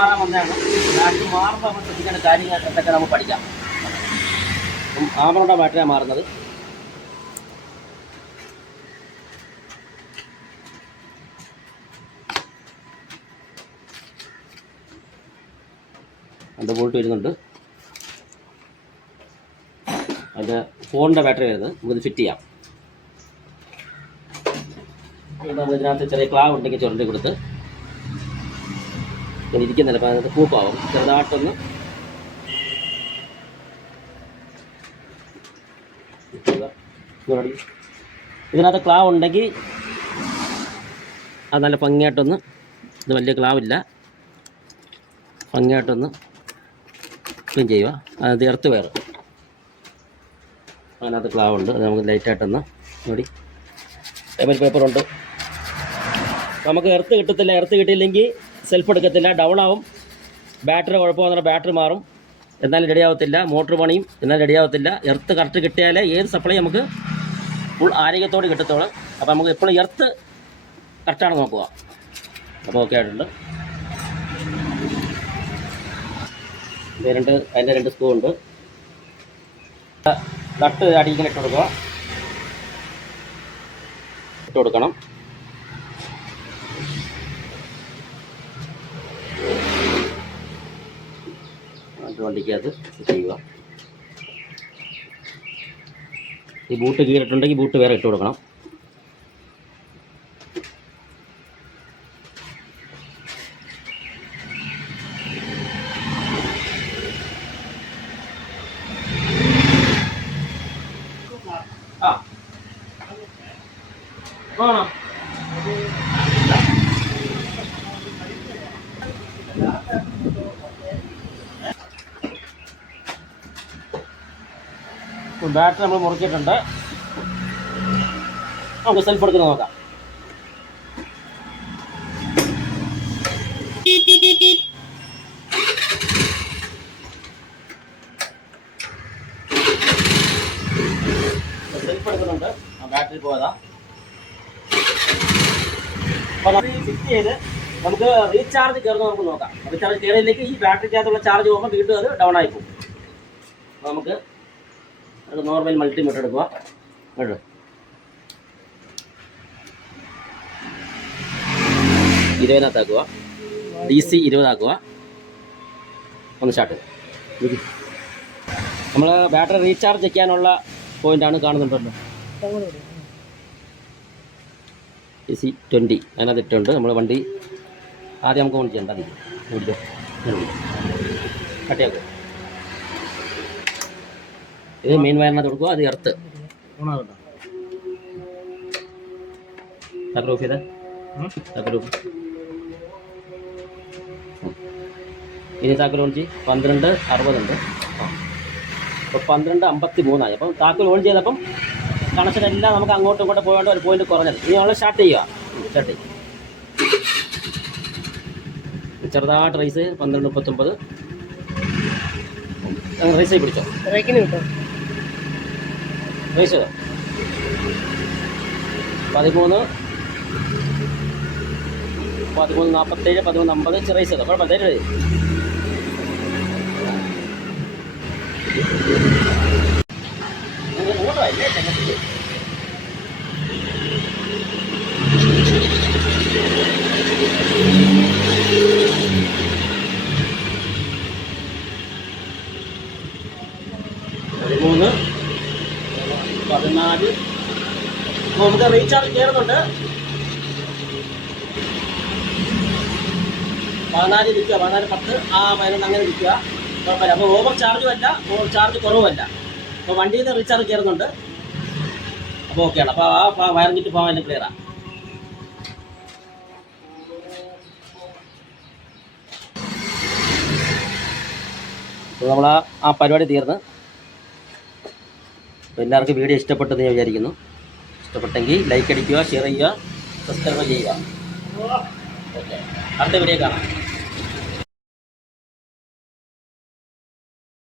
മാറാൻ വന്നതാണ്. ബാറ്ററി മാറുമ്പോൾ നമ്മൾ ശ്രദ്ധിക്കേണ്ട കാര്യങ്ങൾ എന്തൊക്കെ നമുക്ക് പഠിക്കാം. ആമറോടെ ബാറ്ററിയാണ് മാറുന്നത്. രണ്ട് വോൾട്ട് വരുന്നുണ്ട്. അതിൻ്റെ ഫോണിൻ്റെ ബാറ്ററി വരുന്നത് നമുക്കിത് ഫിറ്റ് ചെയ്യാം. നമ്മൾ ഇതിനകത്ത് ചെറിയ ക്ലാവ് ഉണ്ടെങ്കിൽ ചുരണ്ടി കൊടുത്ത് ഇങ്ങനെ ഇരിക്കുന്നില്ല. അപ്പോൾ അതിനകത്ത് പൂപ്പാവും. ചെറുതായിട്ടൊന്ന് ഇതിനകത്ത് ക്ലാവ് ഉണ്ടെങ്കിൽ അത് നല്ല ഭംഗിയായിട്ടൊന്ന്, ഇത് വലിയ ക്ലാവില്ല, ഭംഗിയായിട്ടൊന്ന് ക്ലീൻ ചെയ്യുക. അത് എർത്ത് വയർ അതിനകത്ത് ക്ലാവുണ്ട്. അത് നമുക്ക് ലൈറ്റായിട്ടൊന്ന് നോടി പേപ്പറുണ്ട്. നമുക്ക് എർത്ത് കിട്ടത്തില്ല. എർത്ത് കിട്ടിയില്ലെങ്കിൽ സെൽഫ് എടുക്കത്തില്ല, ഡൗൺ ആവും. ബാറ്ററി കുഴപ്പമെന്ന് പറഞ്ഞാൽ ബാറ്ററി മാറും, എന്നാലും റെഡിയാവത്തില്ല. മോട്ടർ പണിയും എന്നാലും റെഡിയാവത്തില്ല. എർത്ത് കറക്റ്റ് കിട്ടിയാലേ ഏത് സപ്ലൈ നമുക്ക് ഫുൾ ആരോഗ്യത്തോടെ കിട്ടത്തുള്ളൂ. അപ്പോൾ നമുക്ക് എപ്പോഴും എർത്ത് കറക്റ്റാണ് നോക്കുക. അപ്പോൾ ഓക്കെ ആയിട്ടുണ്ട്. അതിൻ്റെ രണ്ട് സ്ക്രൂ ഉണ്ട്. നട്ട് അടിയിങ്ങനെ ഇട്ട് കൊടുക്കണം. വണ്ടിക്കകത്ത് ചെയ്യുക. ഈ ബൂട്ട് കീറിട്ടുണ്ടെങ്കിൽ ബൂട്ട് വേറെ ഇട്ട് കൊടുക്കണം. ബാറ്ററി നമ്മൾ മുറിച്ചിട്ടുണ്ട്. നമുക്ക് സെൽഫ് എടുക്കുന്നത് നോക്കാം. സെൽഫ് എടുക്കുന്നുണ്ട്. ബാറ്ററി പോയതാ. അപ്പോൾ ഫിറ്റ് ചെയ്ത് നമുക്ക് റീചാർജ് കയറുന്നത് നമുക്ക് നോക്കാം. റീചാർജ് കയറിയില്ലെങ്കിൽ ഈ ബാറ്ററിക്കകത്തുള്ള ചാർജ് പോകുമ്പോൾ വീണ്ടും അത് ഡൗൺ ആയി പോകും. അപ്പോൾ നമുക്ക് അത് നോർമൽ മൾട്ടിമീറ്റർ എടുക്കുക. കേട്ടോ, 20-ആക്കുക. DC 20-ആക്കുക. ഒന്ന് സ്റ്റാർട്ട്. നമ്മൾ ബാറ്ററി റീചാർജ് ചെയ്യാനുള്ള പോയിൻ്റാണ് കാണുന്നുണ്ടല്ലോ. DC 20 അതിനകത്ത് ഇട്ടുണ്ട്. നമ്മൾ വണ്ടി ആദ്യം നമുക്ക് ഓൺ ചെയ്യണ്ട. ഓടിച്ചോ, കട്ടിയാക്കുക. ഇത് മെയിൻ വയറിനകത്ത് കൊടുക്കുക. അത് എർത്ത് ഓഫ് ചെയ്ത ഇനി താക്കോൽ ഓൺ ചെയ്യും. 12:60 ഉണ്ട്. അപ്പോൾ 12:53 അപ്പം താക്കോൽ ഓൺ ചെയ്തപ്പം കണക്ഷൻ എല്ലാം നമുക്ക് അങ്ങോട്ടും ഇങ്ങോട്ടും പോയോണ്ട് ഒരു പോയിന്റ് കുറഞ്ഞത്. ഇനി നമ്മൾ സ്റ്റാർട്ട് ചെയ്യുക. സ്റ്റാർട്ട് ചെയ്യും. ചെറുതായിട്ട് റൈസ് 12:39 റൈസ് ആയി പിടിച്ചോ. കിട്ടോ റൈസ് 13:47 13:50 റൈസ് ചെയ്തോ. കുഴപ്പമില്ല. തരും 13:14 നമുക്ക് റീചാർജ് കയറുന്നുണ്ട്. 14 നിൽക്കുക. 14:10 11 അങ്ങനെ നിൽക്കുക. കുഴപ്പമില്ല. അപ്പോൾ ഓവർ ചാർജും അല്ല, ഓവർ ചാർജ് കുറവുമല്ല. അപ്പോൾ വണ്ടിയിൽ നിന്ന് റീചാർജ് കയറുന്നുണ്ട്. അപ്പോൾ ഓക്കെയാണ്. അപ്പോൾ ആ വയറിഞ്ഞിട്ട് പോകാൻ വേണ്ടി ക്ലിയറാണ്. അപ്പോൾ നമ്മൾ ആ പരിപാടി തീർന്ന്. അപ്പോൾ എല്ലാവർക്കും വീഡിയോ ഇഷ്ടപ്പെട്ടെന്ന് ഞാൻ വിചാരിക്കുന്നു. ഇഷ്ടപ്പെട്ടെങ്കിൽ ലൈക്ക് അടിക്കുക, ഷെയർ ചെയ്യുക, സബ്സ്ക്രൈബ് ചെയ്യുക. ഓക്കെ, അടുത്ത വീഡിയോ കാണാം.